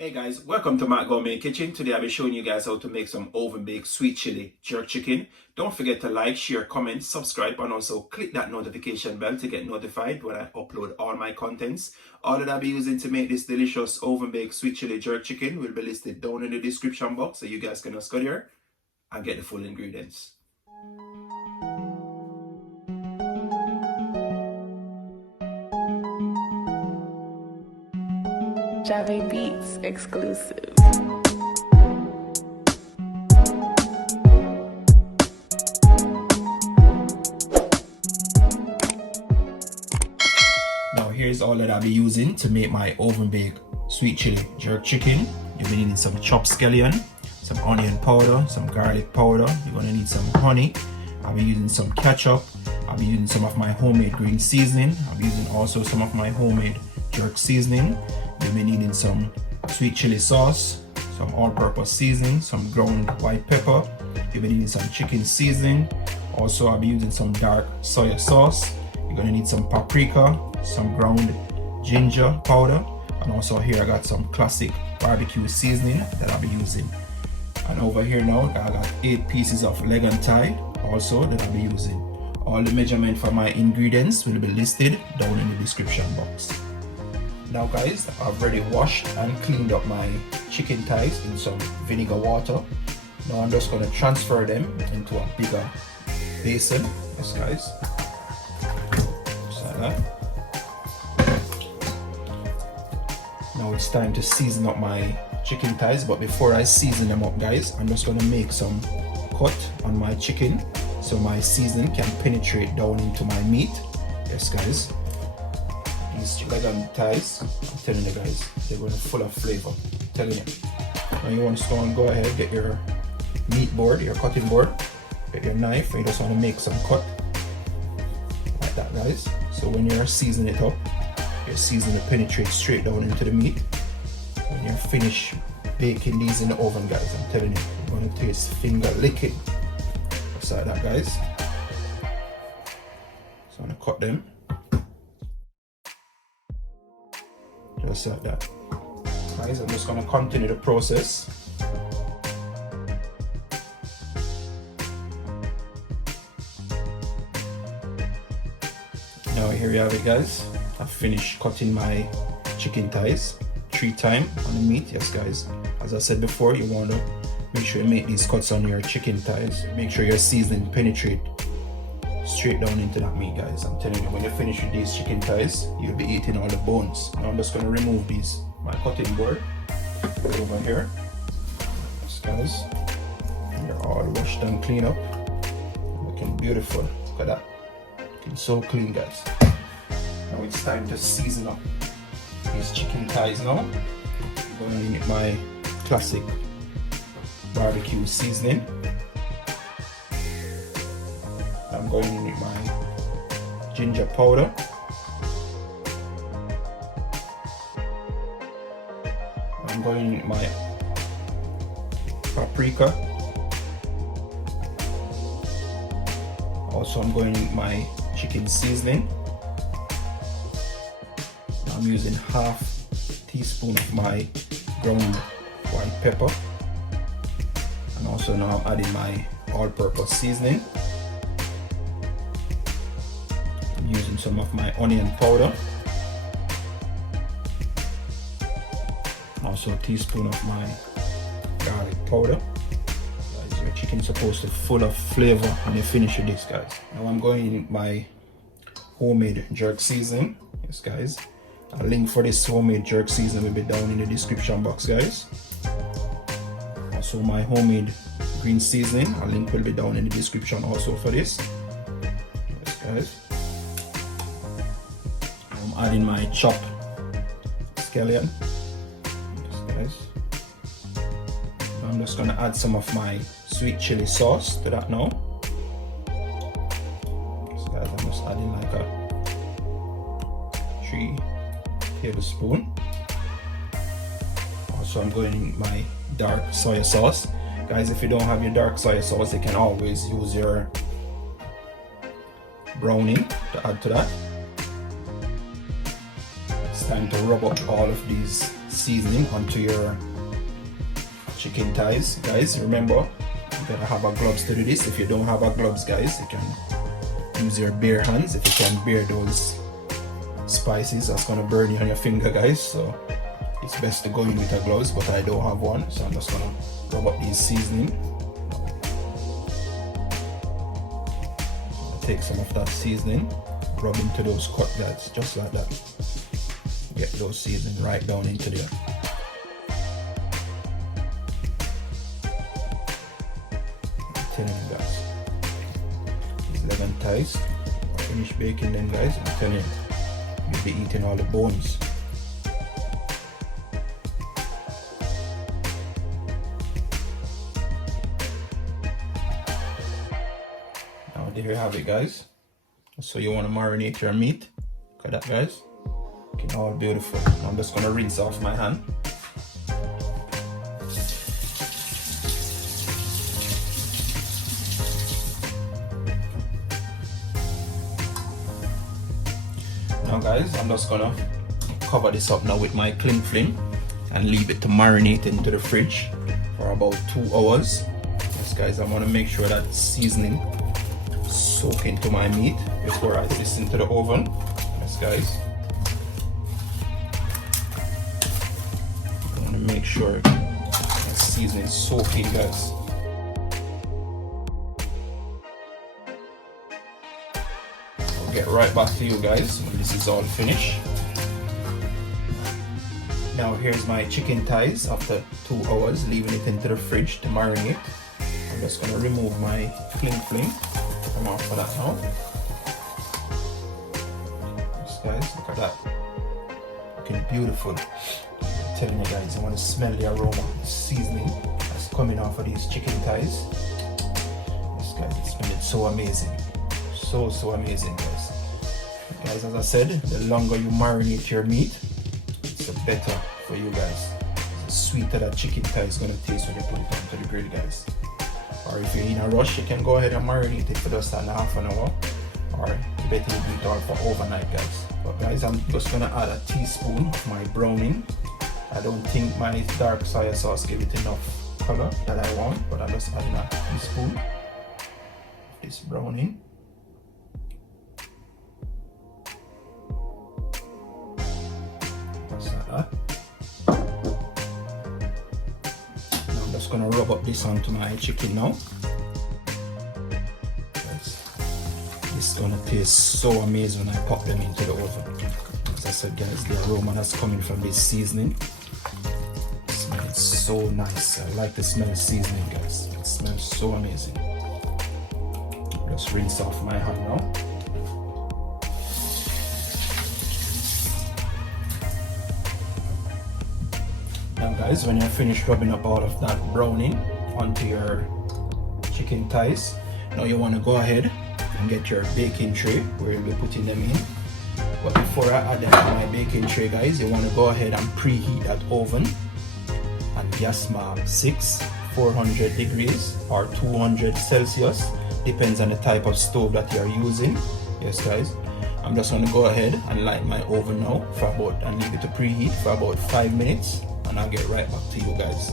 Hey guys, welcome to Matt Gourmet Kitchen. Today I'll be showing you guys how to make some oven baked sweet chili jerk chicken. Don't forget to like, share, comment, subscribe, and also click that notification bell to get notified when I upload all my contents. All that I'll be using to make this delicious oven baked sweet chili jerk chicken will be listed down in the description box, so you guys can just go there and get the full ingredients. Jave Beats exclusive. Now here's all that I'll be using to make my oven baked sweet chili jerk chicken. You'll be needing some chopped scallion, some onion powder, some garlic powder. You're gonna need some honey. I'll be using some ketchup. I'll be using some of my homemade green seasoning. I'll be using also some of my homemade jerk seasoning. You'll be needing some sweet chili sauce, some all-purpose seasoning, some ground white pepper. You'll be needing some chicken seasoning. Also, I'll be using some dark soy sauce. You're gonna need some paprika, some ground ginger powder, and also here I got some classic barbecue seasoning that I'll be using. And over here now, I got 8 pieces of leg and thigh also that I'll be using. All the measurement for my ingredients will be listed down in the description box. Now guys, I've already washed and cleaned up my chicken thighs in some vinegar water. Now I'm just going to transfer them into a bigger basin. Yes guys. Just like that. Now it's time to season up my chicken thighs, but before I season them up guys, I'm just going to make some cut on my chicken so my seasoning can penetrate down into my meat. Yes guys. These leg and thighs, I'm telling you guys, they're going to full of flavor. I'm telling you. Now you want to go ahead, get your meat board, your cutting board, get your knife, and you just want to make some cut like that guys. So when you're seasoning it up, your seasoning will penetrate straight down into the meat. When you're finished baking these in the oven guys, I'm telling you, you're going to taste finger licking. Just like that guys. So I'm going to cut them. Just like that. Guys, I'm just going to continue the process. Now here you have it guys. I've finished cutting my chicken thighs 3 times on the meat. Yes guys, as I said before, you want to make sure you make these cuts on your chicken thighs. Make sure your seasoning penetrate straight down into that meat guys. I'm telling you, when you finish with these chicken thighs, you'll be eating all the bones. Now I'm just going to remove these, my cutting board over here. Yes guys, they're all washed and cleaned up, looking beautiful. Look at that, looking so clean guys. Now it's time to season up these chicken thighs. Now I'm going to need my classic barbecue seasoning. I'm going to need my ginger powder. I'm going to need my paprika. Also I'm going to need my chicken seasoning. I'm using half teaspoon of my ground white pepper. And also now I'm adding my all-purpose seasoning. Using some of my onion powder, also a teaspoon of my garlic powder. Guys, your chicken's supposed to be full of flavor when you finish with this guys. Now I'm going in my homemade jerk seasoning. Yes guys, a link for this homemade jerk seasoning will be down in the description box guys. Also my homemade green seasoning, a link will be down in the description also for this. Yes guys. I'm adding my chopped scallion. Yes, guys. I'm just gonna add some of my sweet chili sauce to that now. Yes, guys, I'm just adding like a 3 tablespoons. Also, I'm going in my dark soy sauce. Guys, if you don't have your dark soy sauce, you can always use your browning to add to that. It's time to rub up all of these seasoning onto your chicken thighs. Guys, remember, you gotta have a gloves to do this. If you don't have a gloves, guys, you can use your bare hands. If you can bear those spices, that's gonna burn you on your finger, guys. So it's best to go in with a gloves, but I don't have one, so I'm just gonna rub up these seasoning. Take some of that seasoning, rub into those cut, guys, just like that. Get those seasoning right down into there. I'm telling you guys, these leg and thighs, finish baking them, guys. I'm telling you, you'll be eating all the bones. Now there you have it, guys. So you want to marinate your meat. Look at that, guys. Looking all beautiful. I'm just gonna rinse off my hand. Now guys, I'm just gonna cover this up now with my cling film and leave it to marinate into the fridge for about 2 hours. Yes guys, I want to make sure that seasoning soak into my meat before I put this into the oven. Yes guys, I want to make sure the seasoning is soaking, guys. I'll get right back to you guys when this is all finished. Now here's my chicken thighs after 2 hours, leaving it into the fridge to marinate. I'm just going to remove my cling film. Come off for that now. Yes guys, look at that. Looking beautiful. I'm telling you guys, I want to smell the aroma, the seasoning that's coming off of these chicken thighs. Yes guys, it's smelling so amazing. So amazing, guys. Guys, as I said, the longer you marinate your meat, it's better for you guys. The sweeter that chicken thigh is going to taste when you put it onto the grill, guys. Or if you're in a rush, you can go ahead and marinate it for just half an hour, or you better do it all for overnight, guys. But guys, I'm just gonna add a teaspoon of my browning. I don't think my dark soy sauce gave it enough color that I want, but I'm just adding a teaspoon of this browning. Just like that. Just gonna rub up this onto my chicken now. This is gonna taste so amazing when I pop them into the oven. As I said, guys, the aroma that's coming from this seasoning, it smells so nice. I like the smell of seasoning, guys. It smells so amazing. Just rinse off my hand now. Now guys, when you're finished rubbing up all of that browning onto your chicken thighs, now you want to go ahead and get your baking tray where you'll be putting them in. But before I add them to my baking tray, guys, you want to go ahead and preheat that oven on gas mark 6, 400 degrees or 200 Celsius, depends on the type of stove that you're using. Yes guys, I'm just going to go ahead and light my oven now for about, and leave it to preheat for about 5 minutes. And I'll get right back to you guys.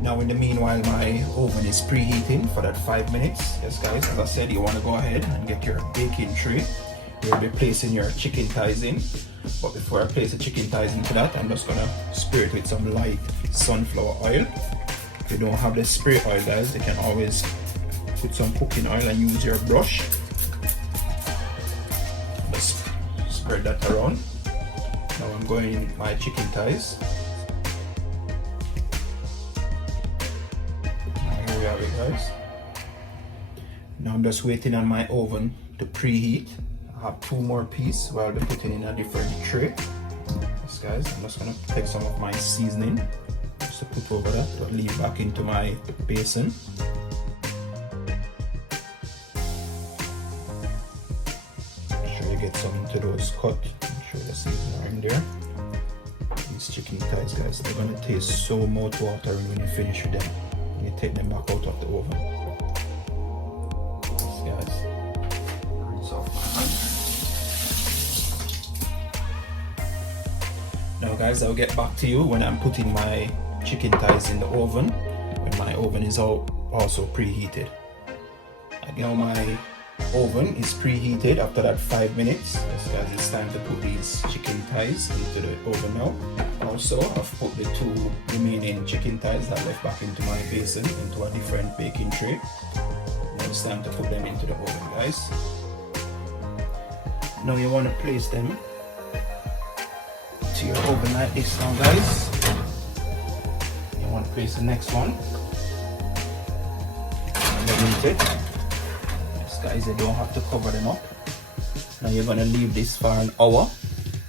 Now in the meanwhile, my oven is preheating for that 5 minutes. Yes guys, as I said, you want to go ahead and get your baking tray. You'll be placing your chicken thighs in. But before I place the chicken thighs into that, I'm just gonna spray it with some light sunflower oil. If you don't have the spray oil, guys, you can always put some cooking oil and use your brush. Just spread that around. Now I'm going in with my chicken thighs. Here we have it, guys. Now I'm just waiting on my oven to preheat. I have 2 more pieces where I'll be putting in a different tray. Yes guys, I'm just gonna take some of my seasoning just to put over that, to leave back into my basin. Make sure you get some into those cut. Make sure the seasoning are in there. These chicken thighs, guys, they're gonna taste so mouth-watering when you finish with them. When you take them back out of the oven. Yes guys. Rinse off my hand. Now guys, I'll get back to you when I'm putting my chicken thighs in the oven, when my oven is also preheated. Now my oven is preheated after that 5 minutes. Yes guys, it's time to put these chicken thighs into the oven now. Also, I've put the 2 remaining chicken thighs that left back into my basin into a different baking tray. Now it's time to put them into the oven, guys. Now you want to place them to your oven like this now, guys. You want to place the next one underneath it. Yes guys, you don't have to cover them up. Now you're going to leave this for an hour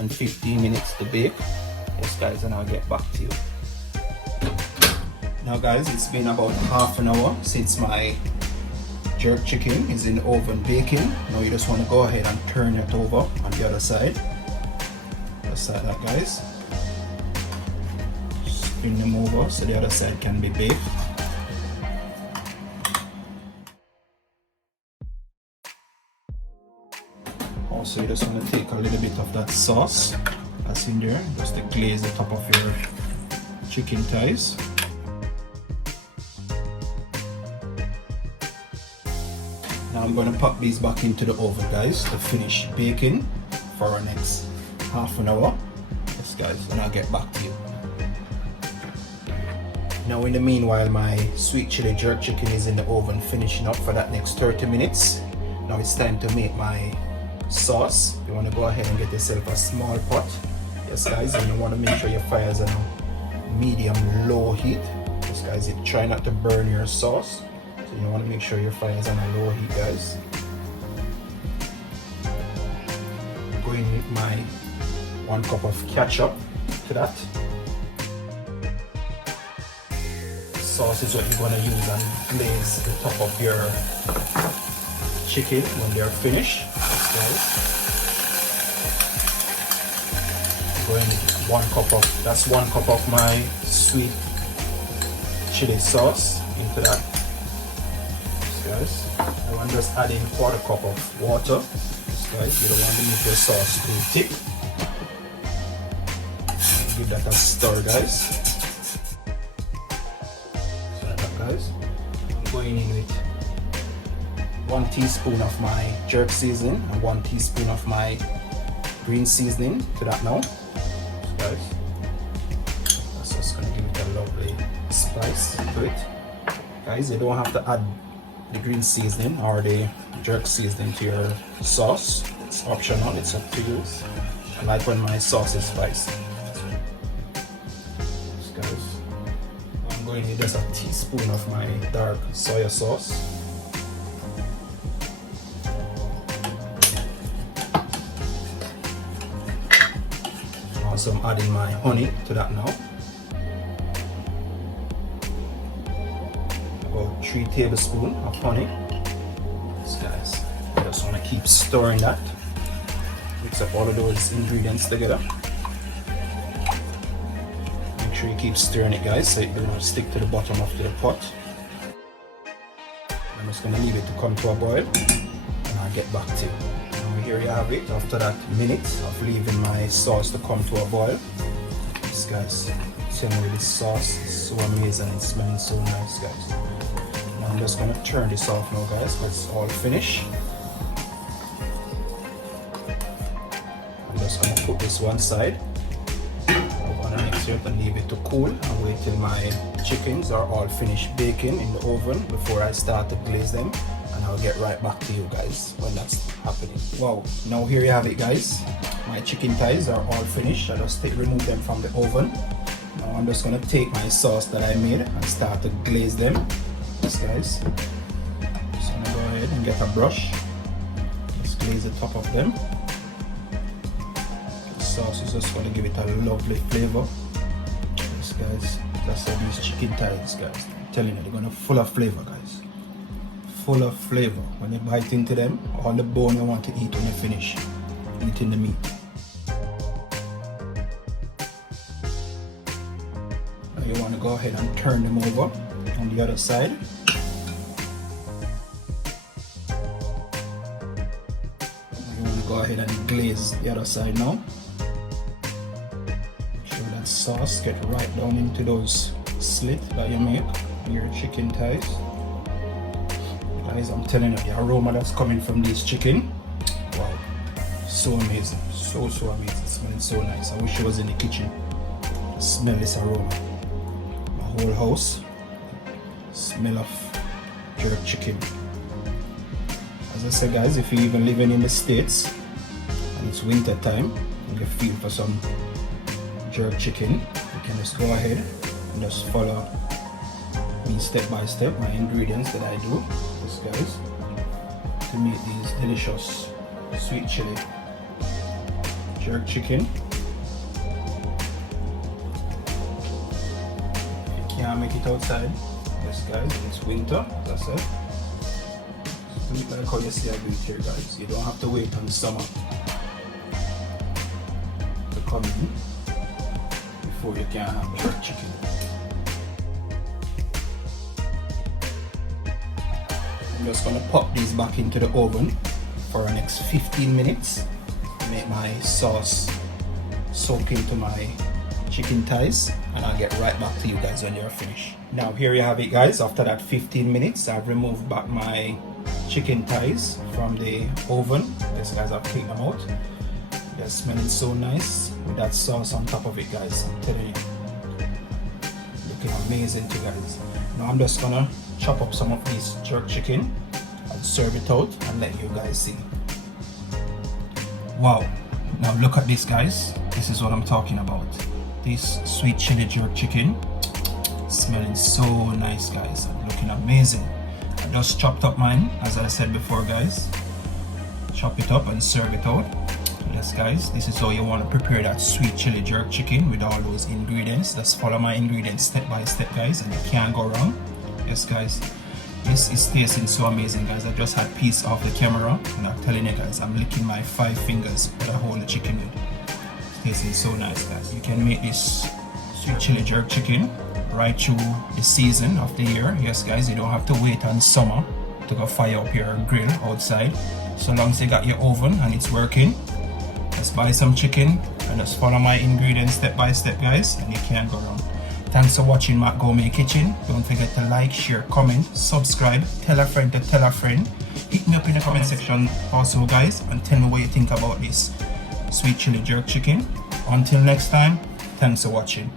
and 15 minutes to bake. Yes guys, and I'll get back to you. Now guys, it's been about half an hour since my jerk chicken is in the oven baking. Now you just want to go ahead and turn it over on the other side. Just like that, guys. Spin them over so the other side can be baked. Also, you just want to take a little bit of that sauce that's in there just to glaze the top of your chicken thighs. Now I'm going to pop these back into the oven, guys, to finish baking for our next half an hour. Yes guys, and I'll get back to you. Now in the meanwhile, my sweet chili jerk chicken is in the oven finishing up for that next 30 minutes. Now it's time to make my sauce. You want to go ahead and get yourself a small pot. Yes guys, and you want to make sure your fires are on medium low heat. Yes guys, try not to burn your sauce. So you want to make sure your fire is on a low heat, guys. Go in with my 1 cup of ketchup to that. Sauce is what you're going to use and glaze the top of your chicken when they're finished. Go in with 1 cup of, that's 1 cup of my sweet chili sauce into that. Guys, I'm just adding 1/4 cup of water. Yes, guys, you don't want to make your sauce too thick. Give that a stir, guys. So like that, guys. I'm going in with 1 teaspoon of my jerk seasoning and 1 teaspoon of my green seasoning to that now. So guys, that's just going to give it a lovely spice to it. Guys, you don't have to add the green seasoning or the jerk seasoning to your sauce. It's optional, it's up to you. I like when my sauce is spicy. Yes, guys, I'm going with just a teaspoon of my dark soy sauce. Also, I'm adding my honey to that now. 3 tablespoons of honey. Yes, guys, you just want to keep stirring that. Mix up all of those ingredients together. Make sure you keep stirring it, guys, so it doesn't stick to the bottom of the pot. I'm just going to leave it to come to a boil and I'll get back to you. Now here you have it after that minute of leaving my sauce to come to a boil. Yes, guys, tell me this sauce is so amazing and smelling so nice, guys. I'm just going to turn this off now, guys, because it's all finished. I'm just going to put this one side. I'm going to mix it and leave it to cool and wait till my chickens are all finished baking in the oven before I start to glaze them, and I'll get right back to you guys when that's happening. Wow, now here you have it, guys. My chicken thighs are all finished. I just remove them from the oven. Now I'm just going to take my sauce that I made and start to glaze them. Yes, guys, just gonna go ahead and get a brush. Just glaze the top of them. The sauce is just gonna give it a lovely flavor. Yes, guys, that's how these chicken thighs, guys. I'm telling you, they're gonna full of flavor, guys. Full of flavor. When you bite into them, all the bone you want to eat when you finish eating the meat. Now you want to go ahead and turn them over on the other side. You want to go ahead and glaze the other side now. Make sure sauce get right down into those slits that you make on your chicken thighs. Guys, I'm telling you, the aroma that's coming from this chicken, wow, so amazing, so amazing. It smells so nice. I wish I was in the kitchen. Smell this aroma. My whole house smell of jerk chicken. As I said, guys, if you're even living in the States and it's winter time and you feel for some jerk chicken, you can just go ahead and just follow me step by step, my ingredients that I do, this guys, to make these delicious sweet chili jerk chicken. If you can't make it outside, yes guys, it's winter, as I said. Like how you see I do it here, guys. You don't have to wait until summer to come in before you can have jerk chicken. I'm just gonna pop these back into the oven for the next 15 minutes to make my sauce soak into my chicken thighs, and I'll get right back to you guys when you're finished. Now here you have it, guys. After that 15 minutes, I've removed back my chicken thighs from the oven. Yes guys, I've taken them out. They're smelling so nice with that sauce on top of it, guys. I'm telling you, looking amazing too, guys. Now I'm just gonna chop up some of this jerk chicken and serve it out and let you guys see. Wow, now look at this, guys. This is what I'm talking about. This sweet chili jerk chicken smelling so nice, guys, and looking amazing. I just chopped up mine, as I said before, guys. Chop it up and serve it out. Yes guys, this is how you want to prepare that sweet chili jerk chicken with all those ingredients. Just follow my ingredients step by step, guys, and you can't go wrong. Yes guys, this is tasting so amazing, guys. I just had a piece off the camera and I'm telling you guys, I'm licking my 5 fingers that I hold the chicken with. It's tasting so nice, guys. You can make this sweet chili jerk chicken right through the season of the year. Yes guys, you don't have to wait on summer to go fire up your grill outside. So long as you got your oven and it's working, just buy some chicken and just follow my ingredients step by step, guys, and you can't go wrong. Thanks for watching Matt Gourmet Kitchen. Don't forget to like, share, comment, subscribe, tell a friend to tell a friend. Hit me up in the comment section also, guys, and tell me what you think about this sweet chili jerk chicken. Until next time, thanks for watching.